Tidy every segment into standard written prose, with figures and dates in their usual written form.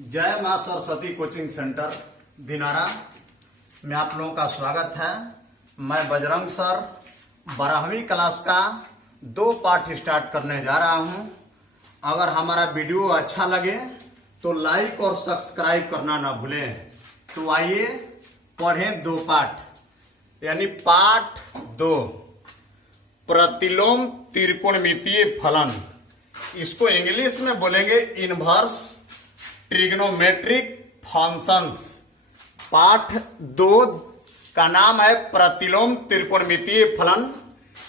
जय मां Saraswati coaching centre Dinara में आप लोगों का स्वागत है। मैं बजरंग सर 12वीं क्लास का 2 पाठ स्टार्ट करने जा रहा हूं। अगर हमारा वीडियो अच्छा लगे तो लाइक और सब्सक्राइब करना ना भूलें। तो आइए पढ़ें 2 पाठ, यानी पाठ 2 प्रतिलोम त्रिकोणमितीय फलन। इसको इंग्लिश में बोलेंगे इनवर्स ट्रिग्नोमेट्रिक फंक्शंस। पाठ 2 का नाम है प्रतिलोम त्रिकोणमितीय फलन।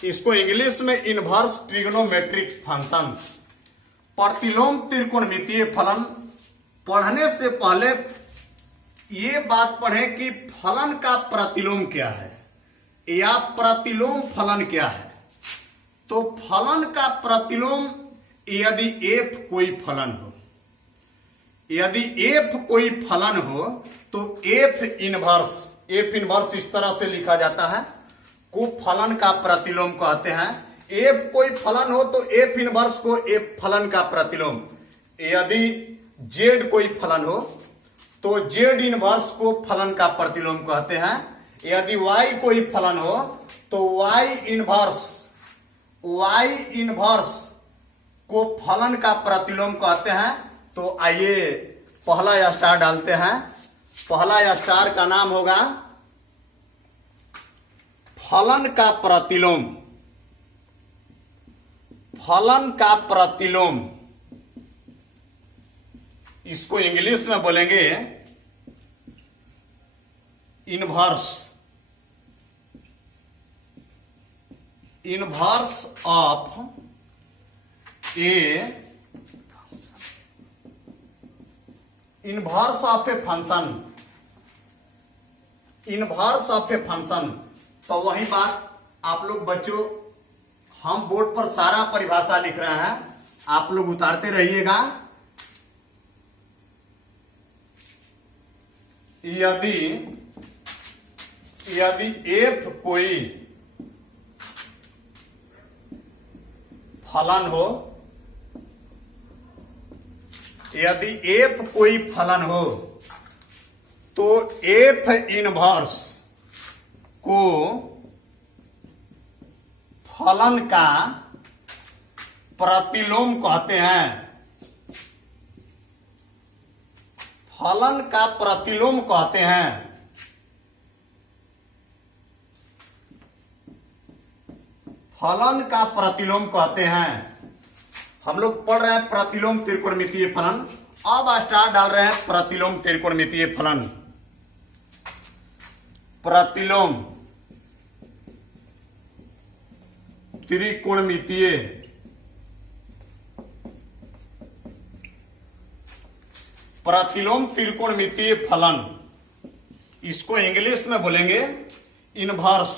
इसको इंग्लिश में इनवर्स ट्रिग्नोमेट्रिक फंक्शंस। प्रतिलोम त्रिकोणमितीय फलन पढ़ने से पहले ये बात पढ़ें कि फलन का प्रतिलोम क्या है या प्रतिलोम फलन क्या है। तो फलन का प्रतिलोम यदि f कोई फलन हो, यदि f कोई फलन हो तो f इनवर्स इस तरह से लिखा जाता है, को फलन का प्रतिलोम कहते हैं। f कोई फलन हो तो f इनवर्स को f फलन का प्रतिलोम। यदि z कोई फलन हो तो z इनवर्स को फलन का प्रतिलोम कहते हैं। यदि y कोई फलन हो तो y इनवर्स को फलन का प्रतिलोम कहते हैं। तो आइए पहला स्टार डालते हैं। पहला स्टार का नाम होगा फलन का प्रतिलोम। फलन का प्रतिलोम इसको इंग्लिश में बोलेंगे inverse of a function. Inverse of a function. तो वही बात आप लोग बच्चों, हम बोर्ड पर सारा परिभाषा लिख रहे हैं, आप लोग उतारते रहिएगा। यदि f कोई फलन हो, यदि f कोई फलन हो तो f इनवर्स को फलन का प्रतिलोम कहते हैं। फलन का प्रतिलोम कहते हैं। फलन का प्रतिलोम कहते हैं। हम लोग पढ़ रहे हैं प्रतिलोम त्रिकोणमितीय फलन। अब स्टार डाल रहे हैं प्रतिलोम त्रिकोणमितीय फलन। प्रतिलोम त्रिकोणमितीय प्रतिलोम त्रिकोणमितीय फलन, इसको इंग्लिश में बोलेंगे इनवर्स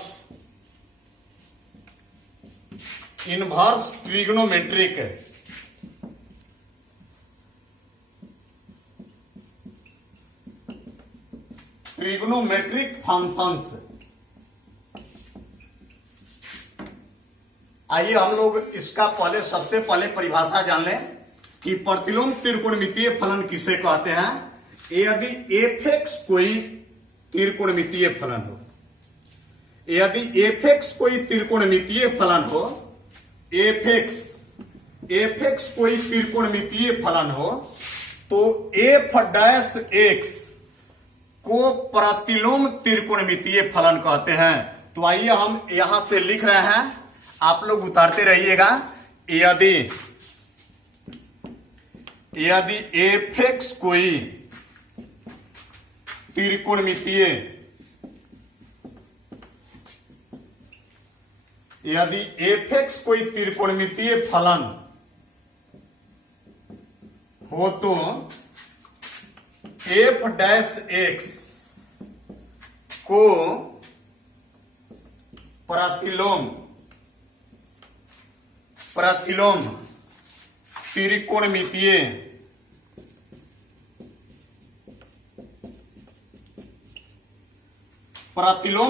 ट्रिग्नोमेट्रिक फंक्शंस। आइए हम लोग इसका सबसे पहले परिभाषा जान लें कि प्रतिलोम त्रिकोणमितीय फलन किसे कहते हैं। यदि f(x) कोई त्रिकोणमितीय फलन हो, यदि f(x) कोई त्रिकोणमितीय फलन हो, f(x) कोई त्रिकोणमितीय फलन हो तो f' को प्रतिलोम त्रिकोणमितीय फलन कहते हैं। तो आइए हम यहां से लिख रहे हैं, आप लोग उतारते रहिएगा। यदि f(x) कोई त्रिकोणमितीय, यदि f(x) कोई त्रिकोणमितीय फलन हो तो f' को प्रतिलोम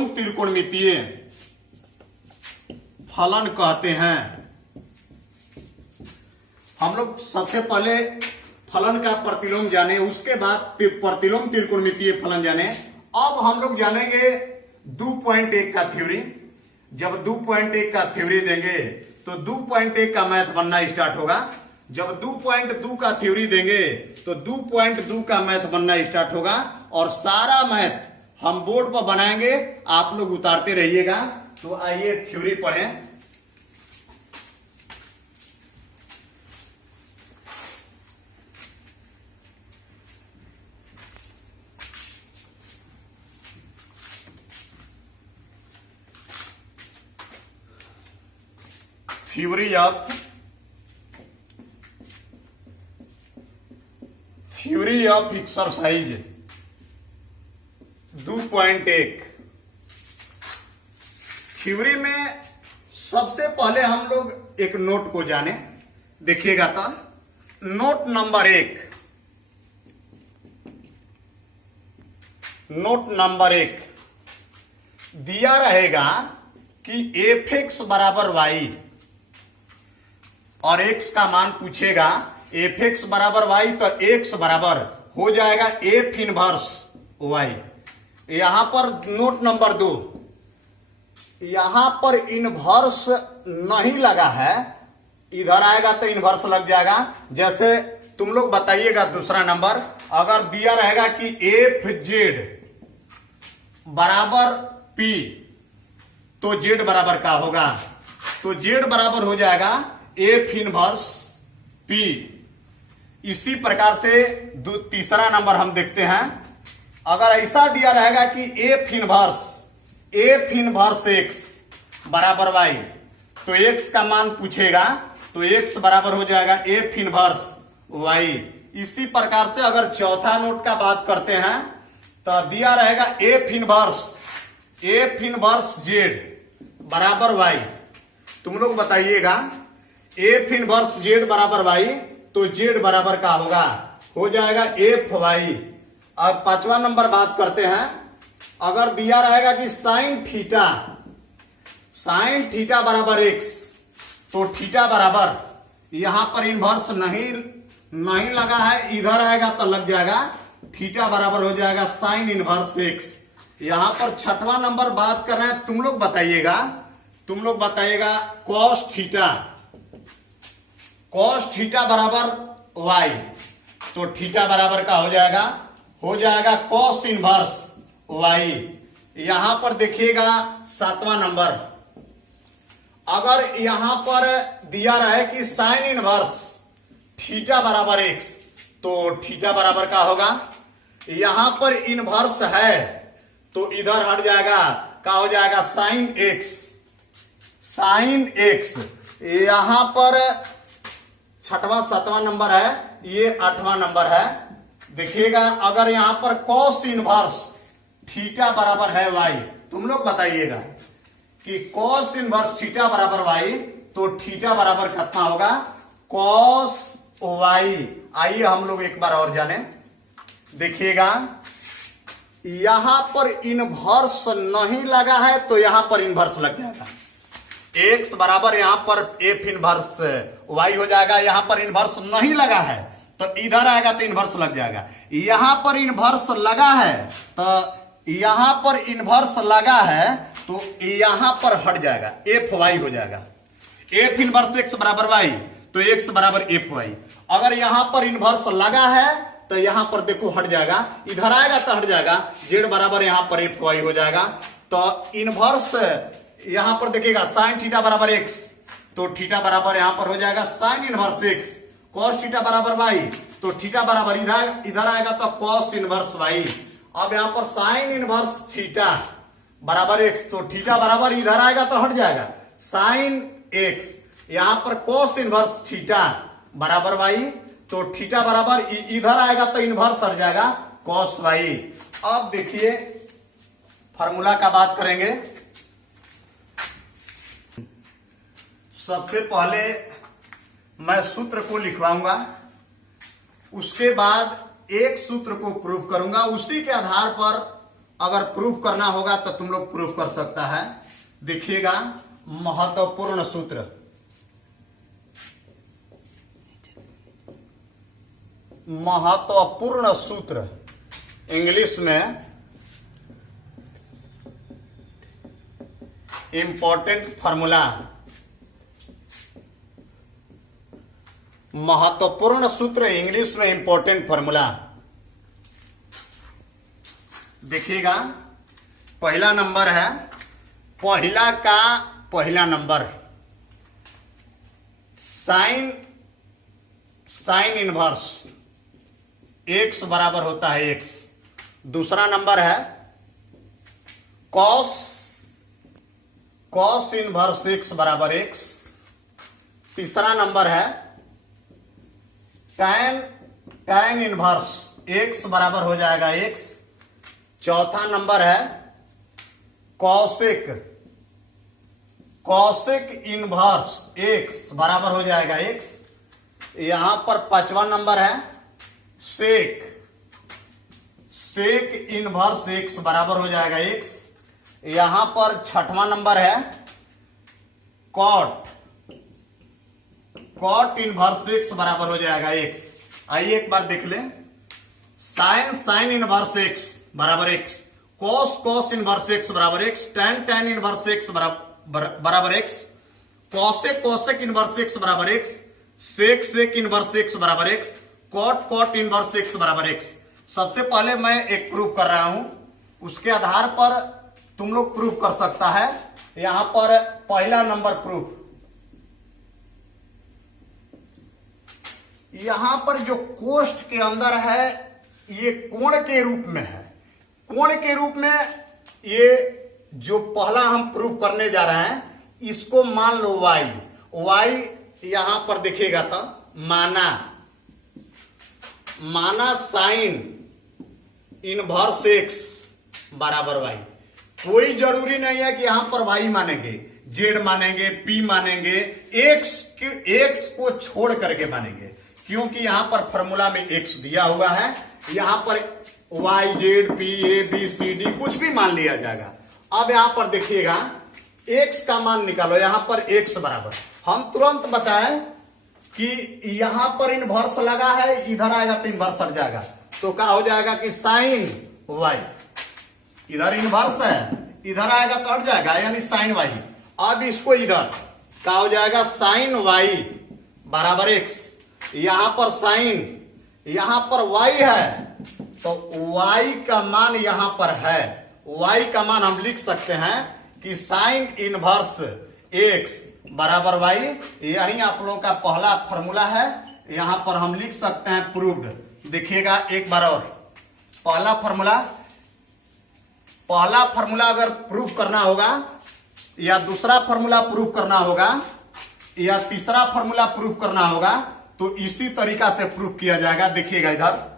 त्रिकोणमितीय फलन कहते हैं। हम लोग सबसे पहले फलन का प्रतिलोम जाने, उसके बाद प्रतिलोम त्रिकोणमितीय फलन जाने। अब हम लोग जानेंगे 2.1 का थ्योरी। जब 2.1 का थ्योरी देंगे तो 2.1 का मैथ बनना स्टार्ट होगा। जब 2.2 का थ्योरी देंगे तो 2.2 का मैथ बनना स्टार्ट होगा, और सारा मैथ हम बोर्ड पर बनाएंगे, आप लोग उतारते रहिएगा। तो आइए थ्योरी पढ़ें। Theory of exercise 2.1। थ्योरी में सबसे पहले हम लोग एक नोट को जाने, देखिएगा तो नोट नंबर 1। नोट नंबर 1 दिया रहेगा कि एफ एक्स बराबर वाई, और एक्स का मान पूछेगा। एफ एक्स बराबर वाई तो एक्स बराबर हो जाएगा एफ इनवर्स वाई। यहां पर नोट नंबर 2, यहां पर इनवर्स नहीं लगा है, इधर आएगा तो इनवर्स लग जाएगा। जैसे तुम लोग बताइएगा दूसरा नंबर, अगर दिया रहेगा कि एफ जेड बराबर पी, तो जेड बराबर का होगा, तो जेड बराबर हो जाएगा एफ इनवर्स पी। इसी प्रकार से तीसरा नंबर हम देखते हैं। अगर ऐसा दिया रहेगा कि एफ इनवर्स एक्स बराबर वाई, तो एक्स का मान पूछेगा, तो एक्स बराबर हो जाएगा एफ इनवर्स वाई। इसी प्रकार से अगर चौथा नोट का बात करते हैं तो दिया रहेगा एफ इनवर्स जेड बराबर वाई। तुम लोग बताइएगा एफ इनवर्स जेड बराबर वाई, तो जेड बराबर का होगा, हो जाएगा एफ वाई। अब पांचवा नंबर बात करते हैं। अगर दिया रहेगा कि साइन थीटा बराबर एक्स, तो थीटा बराबर, यहां पर इनवर्स नहीं लगा है, इधर आएगा तो लग जाएगा, थीटा बराबर हो जाएगा साइन इनवर्स एक्स। यहां पर छठवां नंबर बात कर रहे हैं, तुम लोग बताइएगा कॉस थीटा बराबर वाई, तो थीटा बराबर का हो जाएगा कॉस इनवर्स वाई। यहां पर देखिएगा सातवां नंबर, अगर यहां पर दिया रहे कि साइन इनवर्स थीटा बराबर एक्स, तो थीटा बराबर का होगा। यहां पर इनवर्स है तो इधर हट जाएगा, का हो जाएगा साइन एक्स। यहां पर छठवां सातवां नंबर है, ये आठवां नंबर है। देखिएगा अगर यहां पर कॉस इनवर्स थीटा बराबर है वाई, तुम लोग बताइएगा कि कॉस इनवर्स थीटा बराबर वाई, तो थीटा बराबर कितना होगा, कॉस वाई। आइए हम लोग एक बार और जाने। देखिएगा यहां पर इनवर्स नहीं लगा है, तो यहां पर इनवर्स लग जाएगा। एक्स बराबर यहां पर एफ इनवर्स वाई हो जाएगा। यहां पर इनवर्स नहीं लगा है तो इधर आएगा तो इनवर्स लग जाएगा। यहां पर इनवर्स लगा है तो यहां पर इनवर्स लगा है, तो यहां पर हट जाएगा, एफ वाई हो जाएगा। एफ इनवर्स एक्स बराबर वाई, तो एक्स बराबर एफ वाई। अगर यहां पर इनवर्स लगा है तो यहां पर देखो हट जाएगा, इधर आएगा तो हट जाएगा, जेड बराबर यहां पर एफ वाई हो जाएगा। तो इनवर्स यहां पर देखिएगा साइन थीटा बराबर एक्स, तो थीटा बराबर यहां पर हो जाएगा sine inverse x. Cos theta बराबर वाई, तो थीटा बराबर इधर आएगा तो कॉस इनवर्स वाई। अब यहां पर साइन इनवर्स थीटा बराबर एक्स, तो थीटा बराबर इधर आएगा तो हट जाएगा साइन एक्स। यहां पर कॉस इनवर्स थीटा बराबर वाई, तो थीटा बराबर इधर आएगा तो इनवर्स हट जाएगा कॉस वाई। अब देखिए फार्मूला का बात करेंगे। सबसे पहले मैं सूत्र को लिखवाऊंगा, उसके बाद एक सूत्र को प्रूफ करूंगा, उसी के आधार पर अगर प्रूफ करना होगा तो तुम लोग प्रूफ कर सकता है। देखिएगा महत्वपूर्ण सूत्र, महत्वपूर्ण सूत्र, इंग्लिश में इंपॉर्टेंट फॉर्मूला, महत्वपूर्ण सूत्र इंग्लिश में इंपॉर्टेंट फॉर्मूला। देखिएगा, पहला नंबर है, पहला का पहला नंबर साइन इनवर्स एक्स बराबर होता है एक्स। दूसरा नंबर है कॉस इनवर्स एक्स बराबर एक्स। तीसरा नंबर है टैन इनवर्स एक्स बराबर हो जाएगा एक्स। चौथा नंबर है कॉसेक इनवर्स एक्स बराबर हो जाएगा एक्स। यहां पर पांचवा नंबर है सेक इनवर्स एक्स बराबर हो जाएगा एक्स। यहां पर छठवां नंबर है कॉट इनवर्स एक्स बराबर हो जाएगा एक्स। आइए एक बार देख लें, साइन इनवर्स एक्स बराबर एक्स, कॉस इनवर्स एक्स बराबर एक्स, टैन इनवर्स एक्स बराबर एक्स, कॉसेक इनवर्स एक्स बराबर एक्स, सेक इनवर्स एक्स बराबर एक्स, कॉट इनवर्स एक्स बराबर एक्स। सबसे पहले मैं एक प्रूफ कर रहा हूं, उसके आधार पर तुम लोग प्रूफ कर सकता है। यहां पर पहला नंबर प्रूफ, यहां पर जो कोष्ठ के अंदर है ये कोण के रूप में है। कोण के रूप में ये जो पहला हम प्रूफ करने जा रहे हैं, इसको मान लो वाई यहां पर दिखेगा तो माना साइन इनवर्स एक्स बराबर वाई। कोई जरूरी नहीं है कि यहां पर वाई मानेंगे, जेड मानेंगे, पी मानेंगे, एक्स को छोड़ करके मानेंगे, क्योंकि यहां पर फॉर्मूला में एक्स दिया हुआ है। यहां पर वाई, जेड, पी, ए, बी, सी, डी कुछ भी मान लिया जाएगा। अब यहां पर देखिएगा, एक्स का मान निकालो। यहां पर एक्स बराबर, हम तुरंत बताएं कि यहां पर इनवर्स लगा है, इधर आएगा तो इनवर्स हट जाएगा, तो क्या हो जाएगा कि साइन वाई, इधर इनवर्स है, इधर आएगा तो हट जाएगा, यानी साइन वाई। अब इसको इधर क्या हो जाएगा, साइन वाई बराबर एक्स। यहां पर साइन, यहां पर वाई है, तो वाई का मान यहां पर है। वाई का मान हम लिख सकते हैं कि साइन इनवर्स एक्स बराबर वाई। यही आप लोगों का पहला फॉर्मूला है, यहां पर हम लिख सकते हैं प्रूव्ड। देखिएगा एक बार और, पहला फॉर्मूला अगर प्रूव करना होगा, या दूसरा फॉर्मूला प्रूव करना होगा, या तीसरा फॉर्मूला प्रूव करना होगा, तो इसी तरीका से प्रूव किया जाएगा। देखिएगा इधर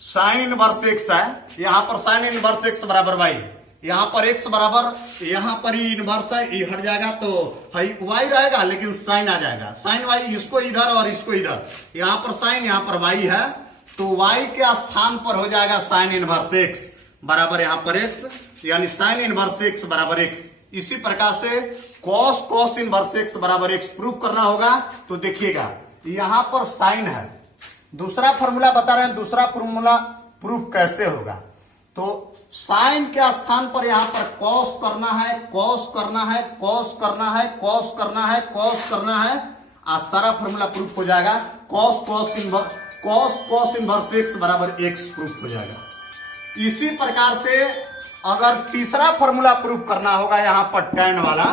साइन इनवर्स एक्स है, यहां पर साइन इनवर्स एक्स बराबर वाई, यहां पर एक्स बराबर, यहां पर ही इनवर्स है, ये हट जाएगा तो वाई रहेगा, लेकिन साइन आ जाएगा, साइन वाई। इसको इधर और इसको इधर, यहां पर साइन, यहां पर वाई है, तो वाई के स्थान पर हो जाएगा साइन इनवर्स एक्स बराबर यहां पर एक्स, यानी साइन इनवर्स एक्स बराबर एक्स। इसी प्रकार से कॉस इनवर्स एक्स बराबर एक्स प्रूव करना होगा, तो देखिएगा यहां पर साइन है, दूसरा फॉर्मूला बता रहे हैं, दूसरा फॉर्मूला प्रूफ कैसे होगा। तो साइन के स्थान पर यहां पर कॉस करना है, कॉस करना है, कॉस करना है, कॉस करना है, कॉस करना है, आज सारा फॉर्मूला प्रूफ हो जाएगा। कॉस इनवर्स एक्स बराबर एक्स प्रूफ हो जाएगा। इसी प्रकार से अगर तीसरा फॉर्मूला प्रूफ करना होगा यहां पर टैन वाला,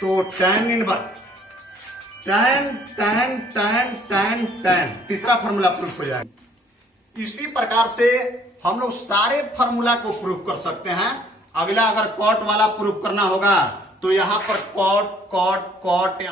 तो टैन तीसरा फॉर्मूला प्रूफ हो जाएगा। इसी प्रकार से हम लोग सारे फॉर्मूला को प्रूफ कर सकते हैं। अगला अगर कॉट वाला प्रूफ करना होगा, तो यहां पर कॉट